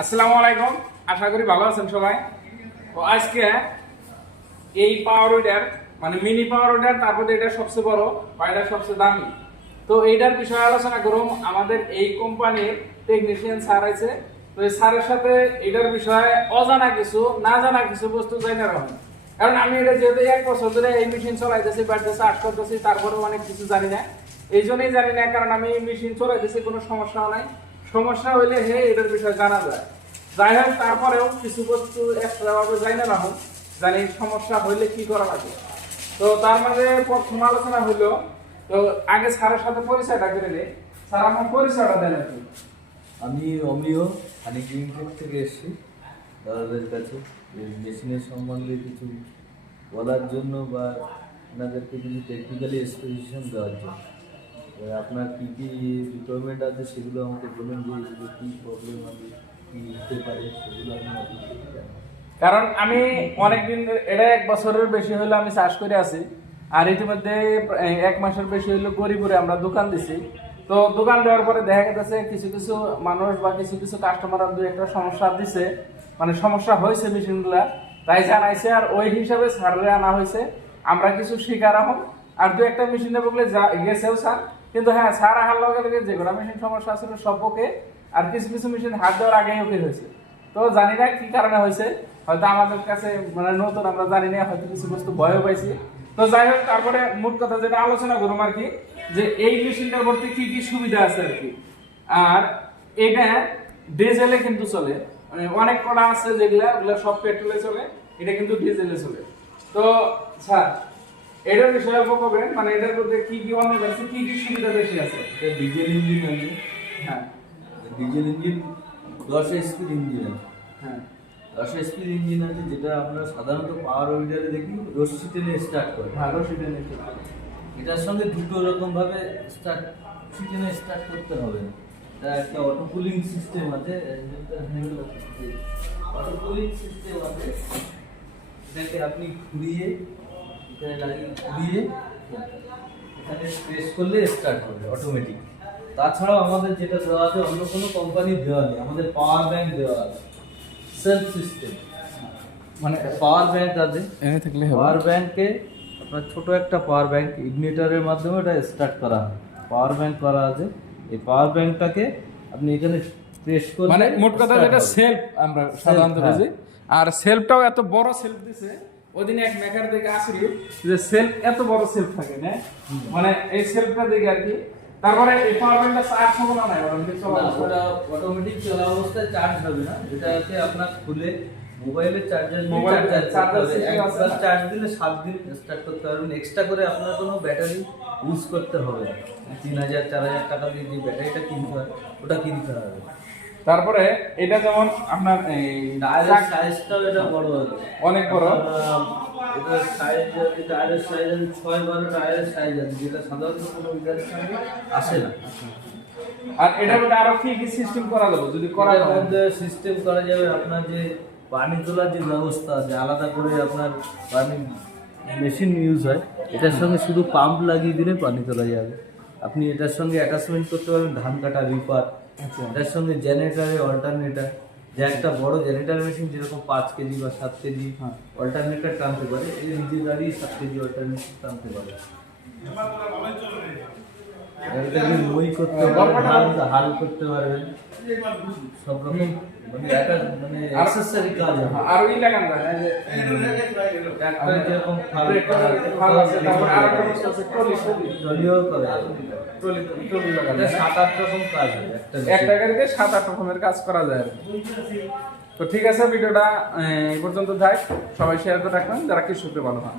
আসসালামু আলাইকুম। আশা করি ভালো আছেন সবাই। তো আজকে এই পাওয়ার উইডার মানে মিনি পাওয়ার উইডার তারপরে এটা সবচেয়ে বড়, বা এটা সবচেয়ে দামি। তো এইটার বিষয়ে আলোচনা করুন। আমাদের এই কোম্পানির টেকনিশিয়ান স্যার আছে। তো এই স্যারের সাথে এটার বিষয়ে অজানা কিছু, না জানা কিছু বস্তু জানা রাখুন। কারণ আমি এটা যেহেতু এক বছর ধরে এই মেশিন চলাইতেছি বাড়িতে চার্জ করতেছি, তারপরেও অনেক কিছু জানি না। এই জন্যই জানি না, কারণ আমি মেশিন চলাইতেছি, কোনো সমস্যাও নাই। সমস্যা হইলে হে এটার বিষয়ে জানা যায়। যাই হোক, তারপরেও কিছু বস্তু এক্সট্রা ভাবে যাই না রাখুন জানি সমস্যা হইলে কি করা লাগে। তো তার মাঝে প্রথম আলোচনা হইল, তো আগে স্যারের সাথে পরিচয়টা করে নে স্যার, আমার পরিচয়টা দেন কি আমি অমিয় হানি ক্লিনিক থেকে এসেছি। দাদাদের কাছে। মেশিনের সম্বন্ধে কিছু বলার জন্য বা আপনাদেরকে কিছু টেকনিক্যালি এক্সপ্লেনেশন দেওয়ার জন্য। আপনার কী কী রিকোয়ারমেন্ট আছে সেগুলো আমাকে বলুন যে, এগুলো কী প্রবলেম হবে, কী হতে পারে, সেগুলো আমি কারণ আমি অনেকদিন এটা এক বছরের বেশি হলো আমি চাষ করে আছি, আর ইতিমধ্যে এক মাসের বেশি হলো গরিপুরে আমরা দোকান দিছি। তো দোকান দেওয়ার পরে দেখা গেছে কিছু কিছু মানুষ বা কিছু কিছু কাস্টমার দু একটা সমস্যা দিছে মানে সমস্যা হয়েছে মেশিনগুলা তাই জানাইছে আর ওই হিসাবে সারলে আনা হয়েছে। আমরা কিছু শিকার হম আর দু একটা মেশিন নেব বলে যা- গেছেও স্যার কিন্তু হ্যাঁ স্যার আহার লগে লগে যেগুলো মেশিন সমস্যা ছিল সব ওকে আর কিছু কিছু মেশিন হাত দেওয়ার আগেই ওকে হয়েছে। তো জানি না কি কারণে হয়েছে, হয়তো আমাদের কাছে মানে নতুন, আমরা জানি না, হয়তো কিছু বস্তু ভয়ও পাইছি। তো যাই হোক, তারপরে মোট কথা যেটা আলোচনা করুম আর কি, যে এই মেশিনটার মধ্যে কি কি সুবিধা আছে আর কি। আর এটা ডিজেলে কিন্তু চলে। মানে অনেক কটা আছে যেগুলা, ওগুলা সব পেট্রোলে চলে, এটা কিন্তু ডিজেলে চলে। তো স্যার এটার বিষয়ে অল্প করবেন মানে এটার মধ্যে কি কি অনেক আছে কি কি সুবিধা বেশি আছে? ডিজেল ইঞ্জিন আছে। হ্যাঁ। ডিজেল ইঞ্জিন দশ এসপির ইঞ্জিন আছে। হ্যাঁ। দশ এসপির ইঞ্জিন আছে যেটা আমরা সাধারণত পাওয়ার উইডারে দেখি রশ্মি টেনে স্টার্ট করে। হ্যাঁ সেটা নিতে এটার সঙ্গে দুটো রকম ভাবে স্টার্ট সিজনে স্টার্ট করতে হবে। এটা একটা অটো কুলিং সিস্টেম আছে অটো কুলিং সিস্টেম আছে। এটাকে আপনি ঘুরিয়ে এখানে ঘুরিয়ে এখানে প্রেস করলে স্টার্ট হবে অটোমেটিক তাছাড়াও আমাদের যেটা দেওয়া আছে অন্য কোনো কোম্পানি দেওয়া নেই আমাদের পাওয়ার ব্যাংক দেওয়া আছে। সেলফ সিস্টেম মানে পাওয়ার ব্যাংক আছে। এনে থাকলে পাওয়ার ব্যাংকে আপনার ছোট একটা পাওয়ার ব্যাংক ইগনিটারের মাধ্যমে এটা স্টার্ট করা হয়। পাওয়ার ব্যাংক করা আছে। এই পাওয়ার ব্যাংকটাকে আপনি এখানে প্রেস করে মানে মোট কথা যেটা সেলফ আমরা সাধারণত হ্যাঁ। বুঝি। আর সেলফটাও এত বড় সেলফ দিছে ওদিন এক মেকার দেখে আসলি যে সেলফ এত বড় সেলফ থাকে না? মানে এই সেলফটা দেখে আর কি তারপরে এই পাওয়ার ব্যাংকটা চার্জ হবে না নাই ওরকম কিছু চলা ওটা অটোমেটিক চলা অবস্থায় চার্জ হবে না এটাকে আপনার খুলে মোবাইলের চার্জার আছে একবার চার্জ দিলে সাত দিন স্টার্ট করতে পারবেন এক্সট্রা করে আপনার কোনো ব্যাটারি ইউজ করতে হবে না। তিন হাজার চার হাজার টাকা দিয়ে যে ব্যাটারিটা কিনতে হয় ওটা কিনতে হবে। তারপরে এটা যেমন আপনার এই টায়ারের চাক- এটা বড় অনেক বড়। টায়ারের সাইজ ছয় বারো টায়ারের সাইজ আছে যেটা সাধারণত কোনো আসে না। আর এটার মধ্যে আরও কি কি সিস্টেম করা যাবে? যদি করা মধ্যে সিস্টেম করা যাবে আপনার যে পানি তোলার যে ব্যবস্থা আছে আলাদা করে আপনার পানি মেশিন ইউজ হয় এটার সঙ্গে শুধু পাম্প লাগিয়ে দিলে পানি তোলা যাবে। আপনি এটার সঙ্গে অ্যাটাচমেন্ট করতে পারবেন ধান কাটা রিপার আচ্ছা। এটার সঙ্গে জেনারেটারে অল্টারনেটার যে একটা বড় জেনারেটার মেশিন যেরকম পাঁচ কেজি বা সাত কেজি হ্যাঁ। অল্টারনেটার টানতে পারে এই নিজে দাঁড়িয়ে সাত কেজি অল্টারনেটার টানতে পারে। এটাকে মই করতে পারবেন হাল হাল করতে পারবেন। সব রকম মানে একটা মানে অ্যাক্সেসরি কাজ হয় হ্যাঁ, আর ওই লাগানো না যে যেরকম ফাল ফাল আছে, তারপরে আরেকটা বস্তু আছে, ট্রলি, ট্রলি। করে ট্রলি ট্রলি লাগানো। সাত আট রকম কাজ একটা একটা গাড়িতে সাত আট রকমের কাজ করা যায়। তো ঠিক আছে ভিডিওটা এই পর্যন্ত থাক সবাই শেয়ার করে রাখবেন যারা কৃষককে ভালো হয়